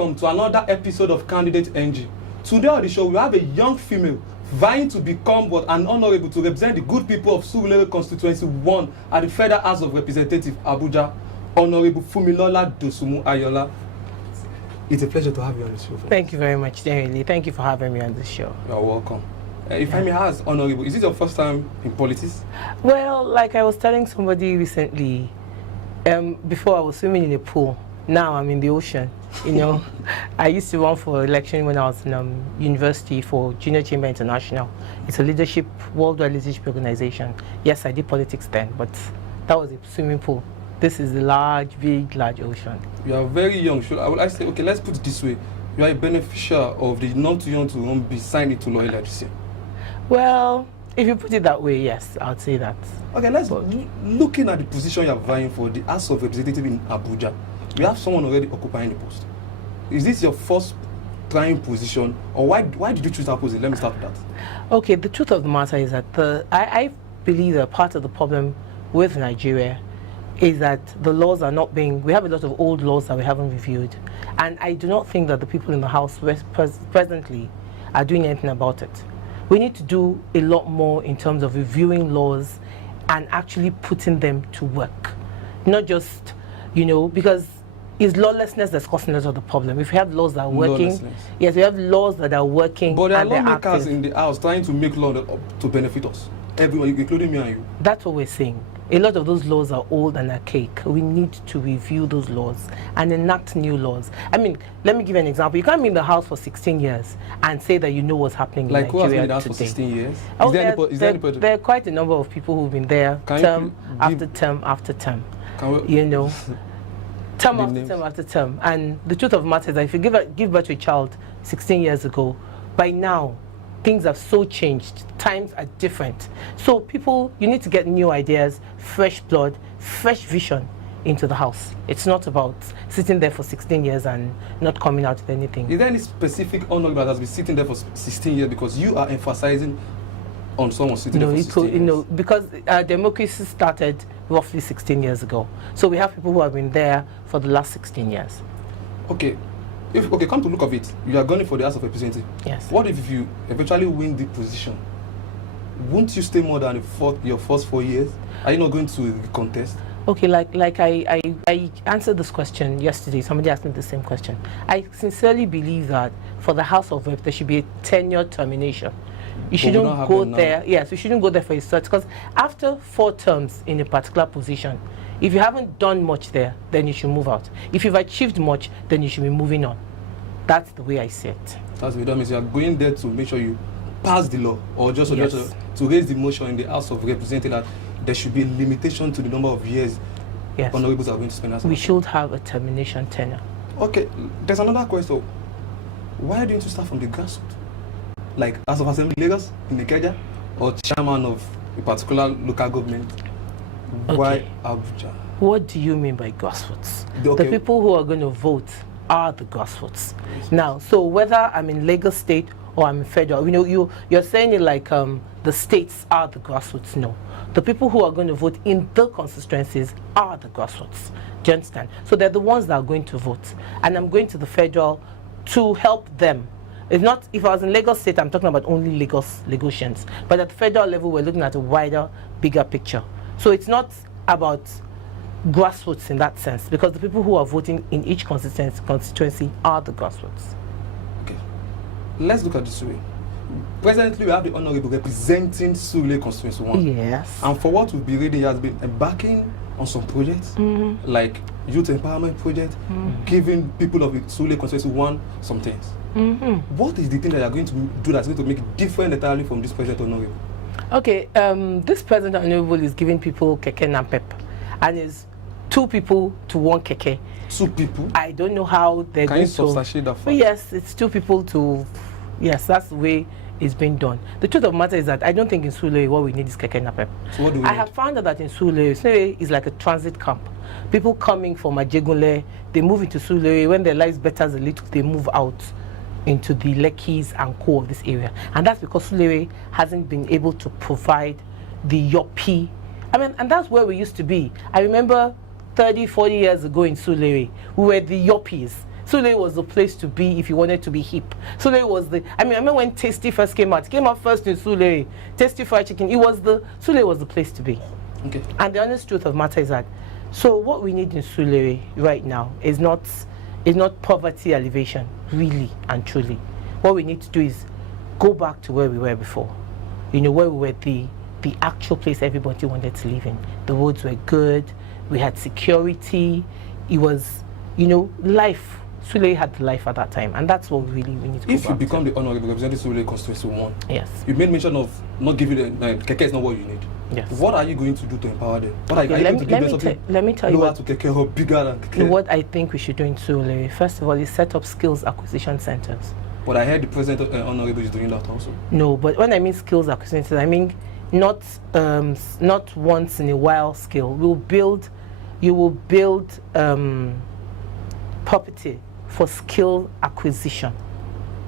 welcome to another episode of Candidate NG. Today on the show, we have a young female vying to become an honorable to represent the good people of FUNMILOLA Constituency 1 at the Federal House of Representatives, Abuja, Honorable FUNMILOLA DOSUMU-AYOOLA. It's a pleasure to have you on the show. Thank you very much, Jerry. Thank you for having me on the show. You're welcome. If I may ask, Honorable, is this your first time in politics? Well, like I was telling somebody recently, before I was swimming in a pool. Now I'm in the ocean. You know, I used to run for election when I was in university for Junior Chamber International. It's a worldwide leadership organization. Yes, I did politics then, but that was a swimming pool. This is a large ocean. You are very young. I would say, okay, let's put it this way. You are a beneficiary of the not too young to be signed into law this year. Well, if you put it that way, yes, I'd say that. Okay, looking at the position you are vying for, the House of Representatives in Abuja, we have someone already occupying the post. Is this your first trying position, or why did you choose that position? Let me start with that. Okay, the truth of the matter is that I believe that part of the problem with Nigeria is that the laws are not being, we have a lot of old laws that we haven't reviewed, and I do not think that the people in the House presently are doing anything about it. We need to do a lot more in terms of reviewing laws and actually putting them to work. Not just, you know, because it's lawlessness that's causing us of the problem. If we have laws that are working, yes, we have laws that are working. But there are lawmakers in the House trying to make laws to benefit us, everyone, including me and you. That's what we're saying. A lot of those laws are old and archaic. We need to review those laws and enact new lays. I mean, let me give you an example. You can't be in the House for 16 years and say that you know what's happening in Nigeria today. Like who has been in the House for 16 years? Oh, there are quite a number of people who've been there term after term after term. You know, term after term after term. And the truth of the matter is that if you give birth to a child 16 years ago, by now, things have so changed. Times are different. So people, you need to get new ideas, fresh blood, fresh vision into the House. It's not about sitting there for 16 years and not coming out with anything. Is there any specific honorable that has been sitting there for 16 years because you are emphasizing on someone sitting there for 16 years? No, because democracy started roughly 16 years ago. So we have people who have been there for the last 16 years. Okay. Come to look of it, you are going for the House of Representatives. Yes. What if you eventually win the position? Won't you stay more than your first 4 years? Are you not going to contest? Okay, like I answered this question yesterday. Somebody asked me the same question. I sincerely believe that for the House of Rep, there should be a tenure termination. You shouldn't go there. Yes, you shouldn't go there for a search, because after 4 terms in a particular position, if you haven't done much there, then you should move out. If you've achieved much, then you should be moving on. That's the way I see it. That's what that means. You are going there to make sure you pass the law, or just to raise the motion in the House of Representatives that there should be a limitation to the number of years honorables are going to spend. We should have a termination tenure. Okay, there's another question. Why didn't you start from the grassroots? Like House of Assembly Lagos in Ikeja, or chairman of a particular local government? Okay. Why Abuja? What do you mean by grassroots? The people who are going to vote are the grassroots. Yes. Now, so whether I'm in Lagos State or I'm in federal, you know, you're saying it like the states are the grassroots. No, the people who are going to vote in the constituencies are the grassroots. Do you understand? So they're the ones that are going to vote, and I'm going to the federal to help them. It's not, if I was in Lagos State, I'm talking about only Lagosians, but at the federal level, we're looking at a wider, bigger picture. So it's not about grassroots in that sense, because the people who are voting in each constituency are the grassroots. Okay, let's look at this way. Presently, we have the honorable representing FUNMILOLA Constituency 1. Yes. And for what we'll be reading, he has been embarking on some projects, like youth empowerment project, giving people of the FUNMILOLA Constituency 1 some things. What is the thing that you are going to do that's going to make it different entirely from this present honorable? Okay, this present honorable is giving people keke nampep, and is 2 people to 1 keke. 2 people? I don't know how they're going to. Can you substantiate that fact? Yes, it's 2 people to. Yes, that's the way it's been done. The truth of the matter is that I don't think in FUNMILOLA what we need is keke nampep. So what do we I have found out that in FUNMILOLA is like a transit camp. People coming from Ajegunle, they move into FUNMILOLA. When their lives better a little, they move out into the Lekkis and co of this area, and that's because FUNMILOLA hasn't been able to provide the Yopi. I mean, and that's where we used to be. I remember 30, 40 years ago in FUNMILOLA, we were the Yoppies. Surulere was the place to be if you wanted to be hip. Surulere was the, I remember when Tasty first came out first in Surulere, Tasty fried chicken, Surulere was the place to be. Okay. And the honest truth of the matter is that, so what we need in Surulere right now is not poverty alleviation, really and truly. What we need to do is go back to where we were before. Where we were the actual place everybody wanted to live in. The roads were good, we had security, it was, life. Surulere had life at that time, and that's what we need to go If you back become to. the honorable representative Surulere Constituency 1, Yes. You made mention of not giving the keke is not what you need. Yes. What are you going to do to empower them? What are you going to give them something let me tell you lower to keke or bigger than keke? What I think we should do in Surulere, first of all, is set up skills acquisition centers. But I heard the president honorable is doing that also. No, but when I mean skills acquisition centers, I mean not once in a while skill. You will build property for skill acquisition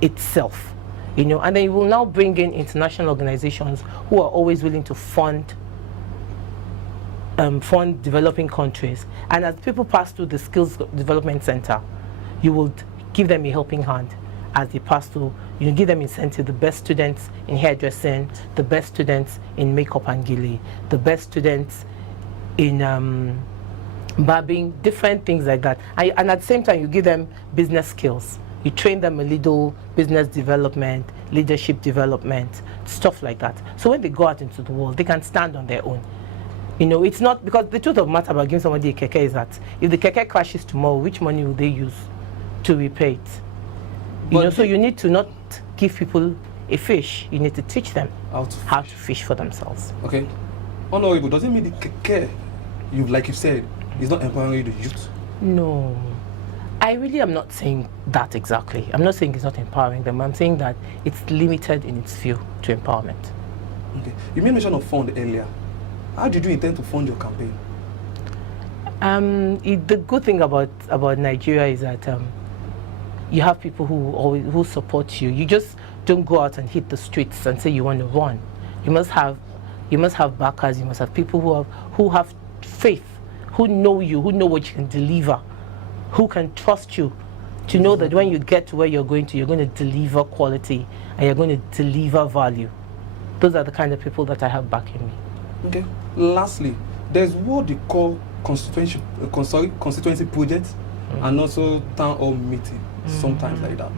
itself, and then you will now bring in international organizations who are always willing to fund developing countries. And as people pass through the skills development center, you will give them a helping hand as they pass through. Give them incentive, the best students in hairdressing, the best students in makeup and gili, the best students in barbing, different things like that. And at the same time, you give them business skills. You train them a little business development, leadership development, stuff like that. So when they go out into the world, they can stand on their own. It's not, because the truth of the matter about giving somebody a keke is that if the keke crashes tomorrow, which money will they use to repay it? So you need to not give people a fish. You need to teach them how to fish for themselves. Okay. Honorable, does it mean the keke, like you said, is not empowering the youth? No. I really am not saying that exactly. I'm not saying it's not empowering them. I'm saying that it's limited in its view to empowerment. Okay. You made mention of fund earlier. How did you intend to fund your campaign? The good thing about Nigeria is that you have people who support you. You just don't go out and hit the streets and say you want to run. You must have backers. You must have people who have faith, who know you, who know what you can deliver, who can trust you, to know that when you get to where you're going to deliver quality and you're going to deliver value. Those are the kind of people that I have backing me. Okay. Lastly, there's what they call constituency projects and also town hall meeting, sometimes like that.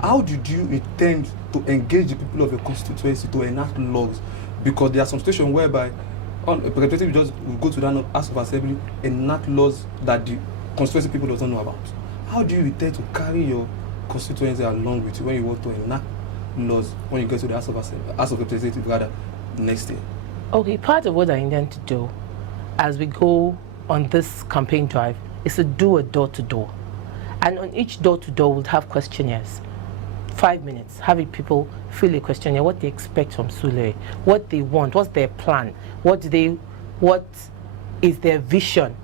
How did you intend to engage the people of your constituency to enact laws? Because there are some situations whereby a representative just will go to the House of Assembly and enact laws that the constituency people doesn't know about. How do you intend to carry your constituency along with you when you want to enact laws when you get to the House of Representatives next year? Okay, part of what I intend to do as we go on this campaign drive is to do a door-to-door. And on each door-to-door, we'll have questionnaires. 5 minutes, having people fill a questionnaire, what they expect from Surulere, what they want, what's their plan, what is their vision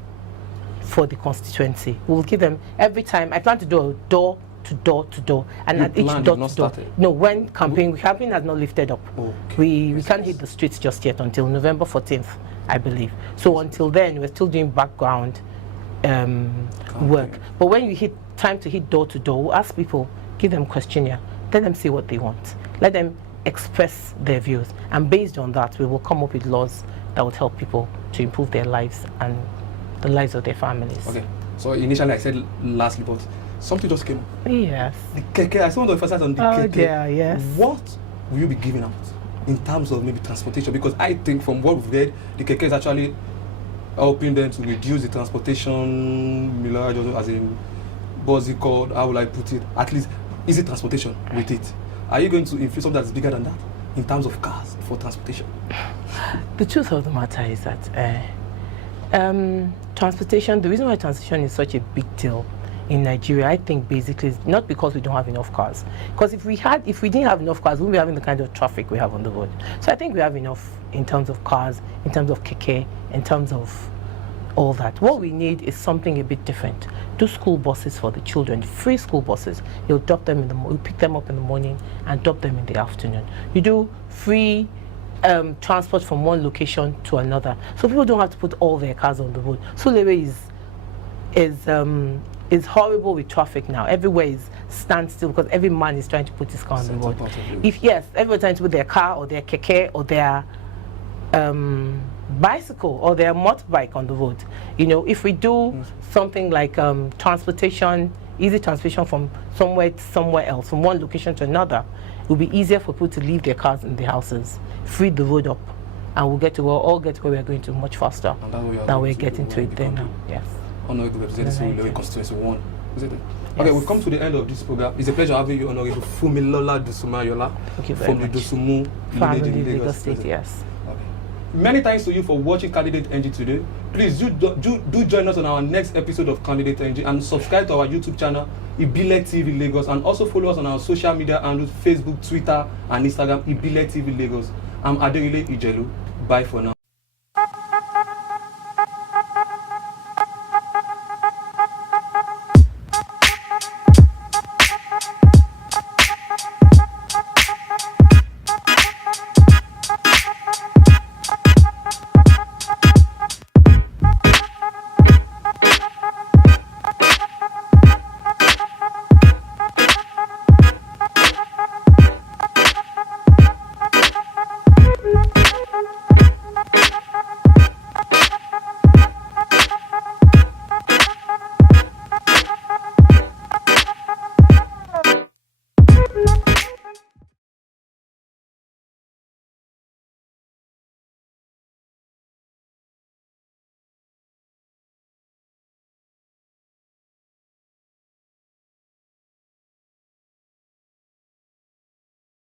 for the constituency. We'll give them every time. I plan to do a door-to-door, and at each door-to-door. No, when campaign has not lifted up. Okay. We can't hit the streets just yet until November 14th, I believe. So until then, we're still doing background work. But when you hit time to hit door-to-door, we'll ask people, give them questionnaire, let them see what they want, let them express their views, and based on that, we will come up with laws that would help people to improve their lives and the lives of their families. Okay. So initially I said lastly, but something just came up. Yes. The keke, I still want to emphasize on the keke. Yeah, yes. What will you be giving out in terms of maybe transportation? Because I think from what we've read, the keke is actually helping them to reduce the transportation mileage, as in what's it called, how will I put it, at least easy transportation with it. Are you going to infuse something that's bigger than that in terms of cars for transportation? The truth of the matter is that transportation, the reason why transportation is such a big deal in Nigeria, I think basically is not because we don't have enough cars. Because if we didn't have enough cars, we wouldn't be having the kind of traffic we have on the road. So I think we have enough in terms of cars, in terms of keke, in terms of all that. What we need is something a bit different. Do school buses for the children, free school buses. You'll drop them you pick them up in the morning and drop them in the afternoon. You do free transport from one location to another, so people don't have to put all their cars on the road. Surulere is it's horrible with traffic now. Everywhere is standstill because every man is trying to put his car on the road. If yes, everyone's trying to put their car or their keke or their bicycle or their motorbike on the road. You know, if we do something like transportation, easy transportation from somewhere to somewhere else, from one location to another, it will be easier for people to leave their cars in their houses, free the road up, and we'll all get to where we're going to much faster than we're getting to it there now. Yes. Honorable Representative Constituency 1. Is it? Okay, Yes. we've come to the end of this program. It's a pleasure having you, Honorable FUNMILOLA DOSUMU-AYOOLA from the DOSUMU family in Lagos State. Yes. Okay. Many thanks to you for watching Candidate NG today. Please do join us on our next episode of Candidate NG and subscribe to our YouTube channel, Ibile TV Lagos, and also follow us on our social media handles, Facebook, Twitter, and Instagram, Ibile TV Lagos. I'm Aderile Ijelu. Bye for now.